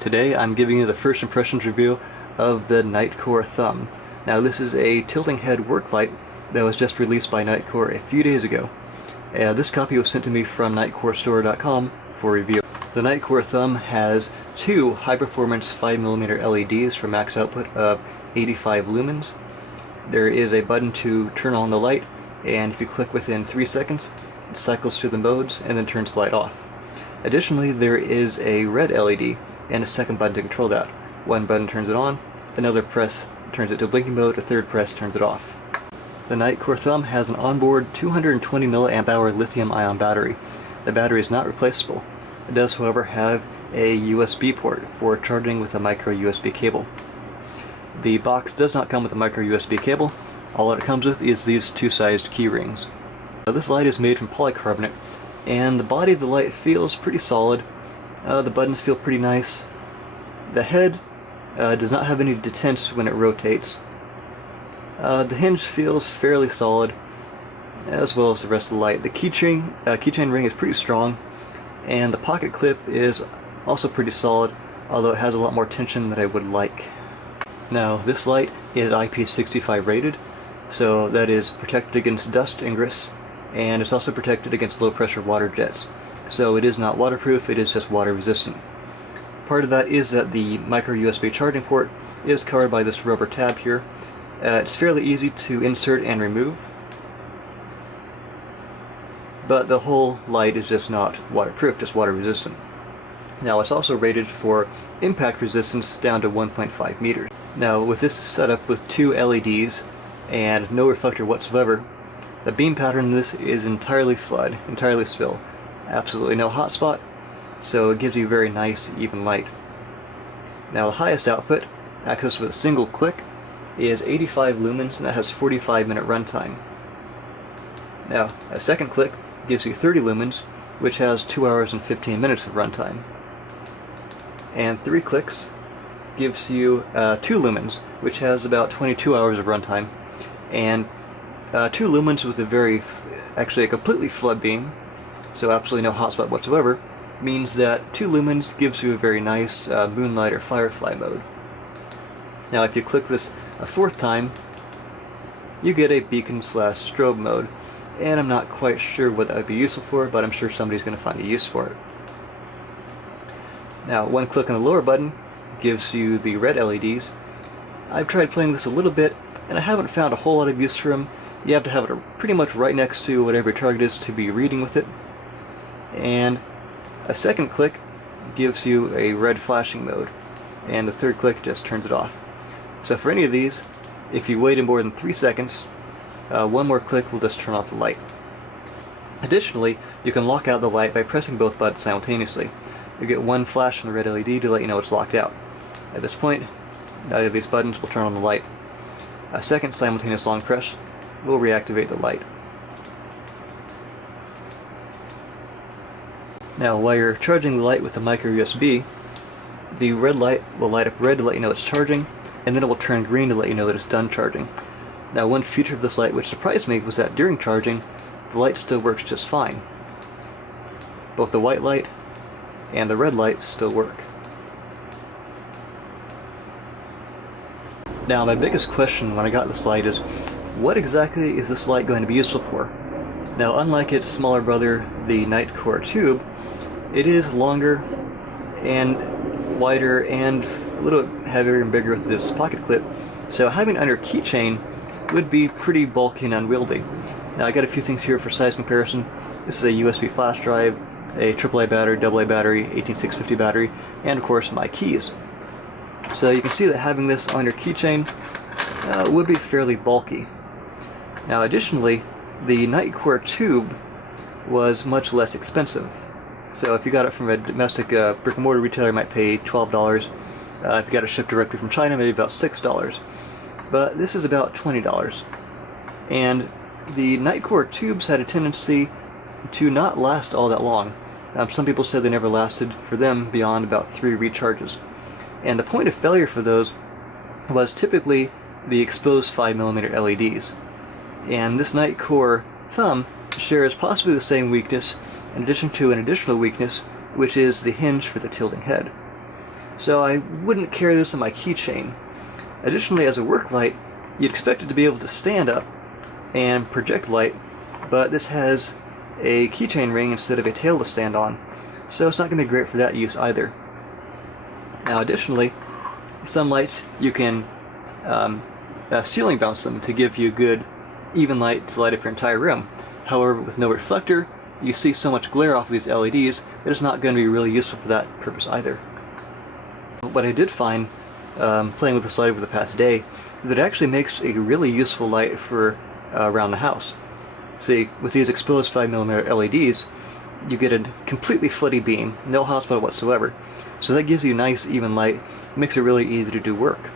Today I'm giving you the first impressions review of the Nitecore Thumb. Now this is a tilting head work light that was just released by Nitecore a few days ago. This copy was sent to me from nitecorestore.com for review. The Nitecore Thumb has two high-performance 5mm LEDs for max output of 85 lumens. There is a button to turn on the light, and if you click within 3 seconds, it cycles through the modes and then turns the light off. Additionally, there is a red LED and a second button to control that. One button turns it on, another press turns it to blinking mode, a third press turns it off. The Nitecore Thumb has an onboard 220 mAh lithium-ion battery. The battery is not replaceable. It does, however, have a USB port for charging with a micro USB cable. The box does not come with a micro USB cable. All it comes with is these two-sized key rings. Now, this light is made from polycarbonate, and the body of the light feels pretty solid. The buttons feel pretty nice. The head does not have any detents when it rotates. The hinge feels fairly solid, as well as the rest of the light. The keychain ring is pretty strong, and the pocket clip is also pretty solid, although it has a lot more tension than I would like. Now, this light is IP65 rated, so that is protected against dust ingress, and it's also protected against low pressure water jets. So it is not waterproof, it is just water resistant. Part of that is that the micro USB charging port is covered by this rubber tab here. It's fairly easy to insert and remove, but the whole light is just not waterproof, just water resistant. Now, it's also rated for impact resistance down to 1.5 meters. Now, with this setup with two LEDs and no reflector whatsoever, the beam pattern in this is entirely flood, entirely spill. Absolutely no hotspot, so it gives you very nice, even light. Now, the highest output, accessed with a single click, is 85 lumens, and that has 45-minute runtime. Now, a second click gives you 30 lumens, which has 2 hours and 15 minutes of runtime. And 3 clicks gives you 2 lumens, which has about 22 hours of runtime. And 2 lumens with actually a completely flood beam, so absolutely no hotspot whatsoever, means that 2 lumens gives you a very nice moonlight or firefly mode. Now, if you click this a fourth time, you get a beacon/strobe mode, and I'm not quite sure what that would be useful for, but I'm sure somebody's going to find a use for it. Now, one click on the lower button gives you the red LEDs. I've tried playing this a little bit, and I haven't found a whole lot of use for them. You have to have it pretty much right next to whatever your target is to be reading with it. And a second click gives you a red flashing mode, and the third click just turns it off. So for any of these, if you wait more than 3 seconds, one more click will just turn off the light. Additionally, you can lock out the light by pressing both buttons simultaneously. You get one flash from the red LED to let you know it's locked out. At this point, either of these buttons will turn on the light. A second simultaneous long press will reactivate the light. Now, while you're charging the light with the micro USB, the red light will light up red to let you know it's charging, and then it will turn green to let you know that it's done charging. Now, one feature of this light which surprised me was that during charging, the light still works just fine. Both the white light and the red light still work. Now, my biggest question when I got this light is, what exactly is this light going to be useful for? Now, unlike its smaller brother, the Nitecore Tube, it is longer and wider and a little heavier and bigger with this pocket clip, so having it under keychain would be pretty bulky and unwieldy. Now, I got a few things here for size comparison. This is a USB flash drive, a AAA battery, AA battery, 18650 battery, and of course my keys. So you can see that having this on your keychain would be fairly bulky. Now, additionally, the Nitecore Tube was much less expensive. So if you got it from a domestic brick and mortar retailer, you might pay $12. If you got it shipped directly from China, maybe about $6. But this is about $20. And the Nitecore tubes had a tendency to not last all that long. Some people said they never lasted for them beyond about 3 recharges. And the point of failure for those was typically the exposed 5mm LEDs. And this Nitecore Thumb shares possibly the same weakness, in addition to an additional weakness, which is the hinge for the tilting head. so I wouldn't carry this on my keychain. Additionally, as a work light, you'd expect it to be able to stand up and project light, but this has a keychain ring instead of a tail to stand on, so it's not going to be great for that use either. Now additionally, some lights you can ceiling bounce them to give you good even light to light up your entire room. However, with no reflector, you see so much glare off of these LEDs that it's not going to be really useful for that purpose either. What I did find playing with this light over the past day is that it actually makes a really useful light for around the house. See, with these exposed 5mm LEDs, you get a completely floody beam, no hotspot whatsoever, so that gives you nice even light, makes it really easy to do work.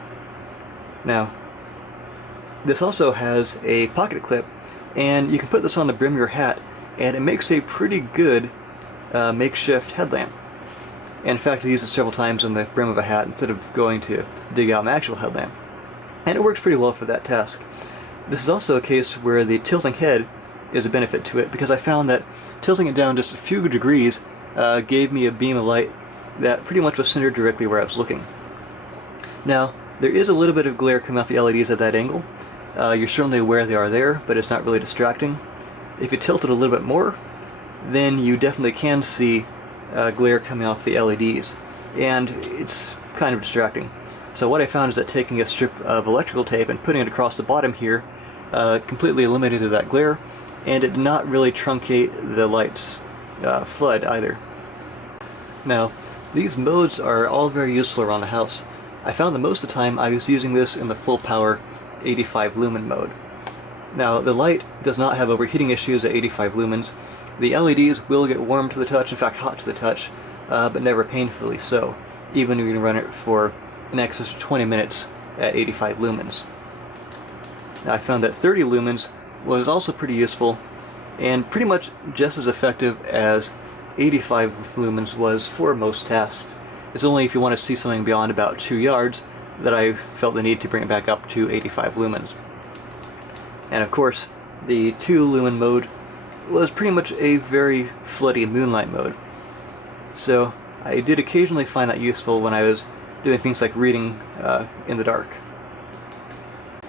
Now, this also has a pocket clip, and you can put this on the brim of your hat, and it makes a pretty good makeshift headlamp. In fact, I used it several times on the brim of a hat instead of going to dig out my actual headlamp. And it works pretty well for that task. This is also a case where the tilting head is a benefit to it, because I found that tilting it down just a few degrees gave me a beam of light that pretty much was centered directly where I was looking. Now, there is a little bit of glare coming off the LEDs at that angle. You're certainly aware they are there, but it's not really distracting. If you tilt it a little bit more, then you definitely can see glare coming off the LEDs, and it's kind of distracting. So what I found is that taking a strip of electrical tape and putting it across the bottom here completely eliminated that glare, and it did not really truncate the light's flood either. Now, these modes are all very useful around the house. I found that most of the time I was using this in the full power 85 lumen mode. Now, the light does not have overheating issues at 85 lumens. The LEDs will get warm to the touch, in fact hot to the touch, but never painfully so, even if you can run it for in excess of 20 minutes at 85 lumens. Now, I found that 30 lumens was also pretty useful, and pretty much just as effective as 85 lumens was for most tasks. It's only if you want to see something beyond about 2 yards that I felt the need to bring it back up to 85 lumens. And of course, the 2 lumen mode was pretty much a very floody moonlight mode. So I did occasionally find that useful when I was doing things like reading in the dark.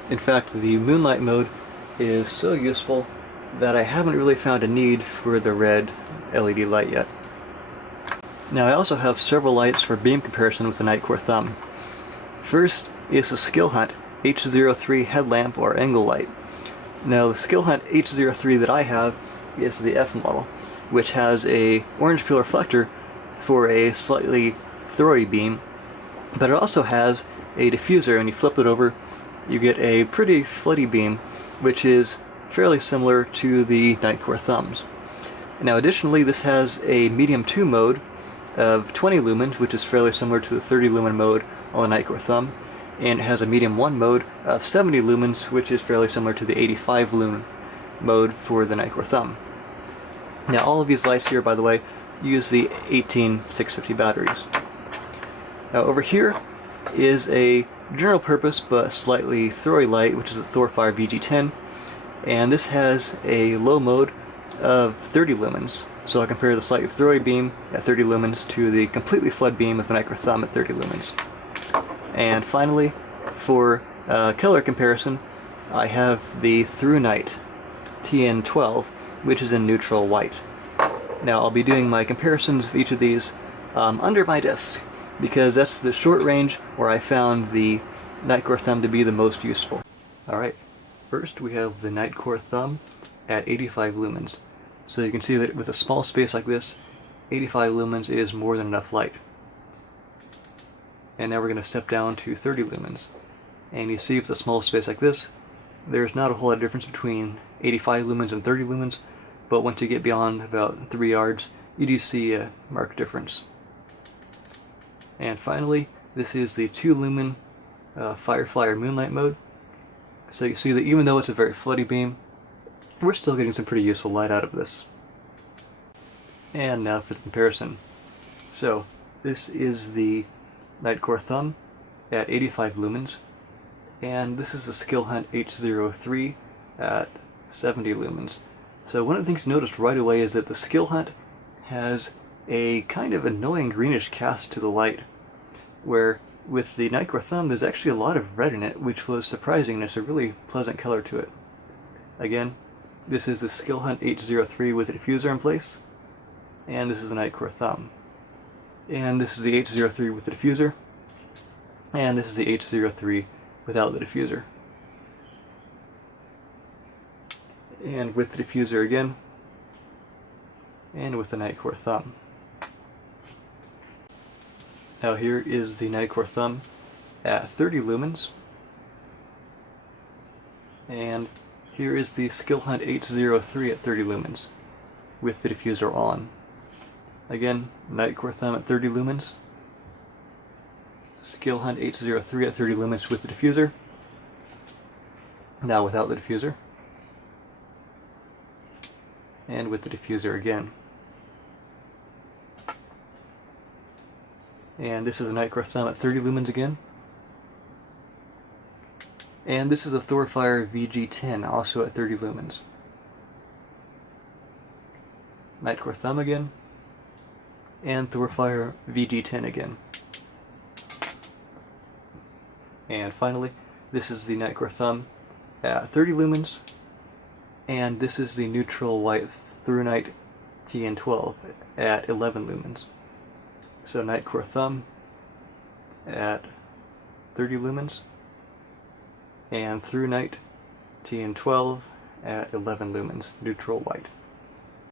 In fact, the moonlight mode is so useful that I haven't really found a need for the red LED light yet. Now, I also have several lights for beam comparison with the Nitecore thumb. First is the Skill Hunt H03 headlamp or angle light. Now, the Skill Hunt H03 that I have is the F model, which has a orange peel reflector for a slightly throwy beam, but it also has a diffuser. When you flip it over, you get a pretty floody beam, which is fairly similar to the Nitecore thumbs. Now, additionally, this has a medium 2 mode of 20 lumens, which is fairly similar to the 30 lumen mode on the Nitecore thumb, and it has a medium 1 mode of 70 lumens, which is fairly similar to the 85 lumen mode for the Nitecore thumb. Now, all of these lights here, by the way, use the 18650 batteries. Now, over here is a general purpose but slightly throwy light, which is the Thorfire VG10, and this has a low mode of 30 lumens. So I compare the slightly throwy beam at 30 lumens to the completely flood beam of the Nitecore thumb at 30 lumens. And finally, for color comparison, I have the Through Night TN12, which is in neutral white. Now, I'll be doing my comparisons of each of these under my desk, because that's the short range where I found the Nitecore thumb to be the most useful. Alright, first we have the Nitecore thumb at 85 lumens. So you can see that with a small space like this, 85 lumens is more than enough light. And now we're going to step down to 30 lumens. And you see with a small space like this, there's not a whole lot of difference between 85 lumens and 30 lumens, but once you get beyond about 3 yards, you do see a marked difference. And finally, this is the 2 lumen Firefly or Moonlight mode. So you see that even though it's a very floody beam, we're still getting some pretty useful light out of this. And now for the comparison. So this is the Nitecore thumb at 85 lumens, and this is the Skill Hunt H03 at 70 lumens. So one of the things noticed right away is that the Skill Hunt has a kind of annoying greenish cast to the light. where with the Nitecore thumb there's actually a lot of red in it, which was surprising. There's a really pleasant color to it. Again, this is the Skill Hunt H03 with a diffuser in place, and this is the Nitecore thumb. And this is the H03 with the diffuser, and this is the H03 without the diffuser. And with the diffuser again, and with the Nitecore thumb. Now here is the Nitecore thumb at 30 lumens, and here is the Skill Hunt H03 at 30 lumens with the diffuser on. Again, Nitecore thumb at 30 lumens, Skill Hunt H03 at 30 lumens with the diffuser, now without the diffuser, and with the diffuser again. And this is the Nitecore thumb at 30 lumens again. And this is a Thorfire VG10, also at 30 lumens. Nitecore thumb again, and Thorfire VG10 again. And finally, this is the Nitecore thumb at 30 lumens, and this is the neutral white ThruNite TN12 at 11 lumens. So Nitecore thumb at 30 lumens, and ThruNite TN12 at 11 lumens, neutral white.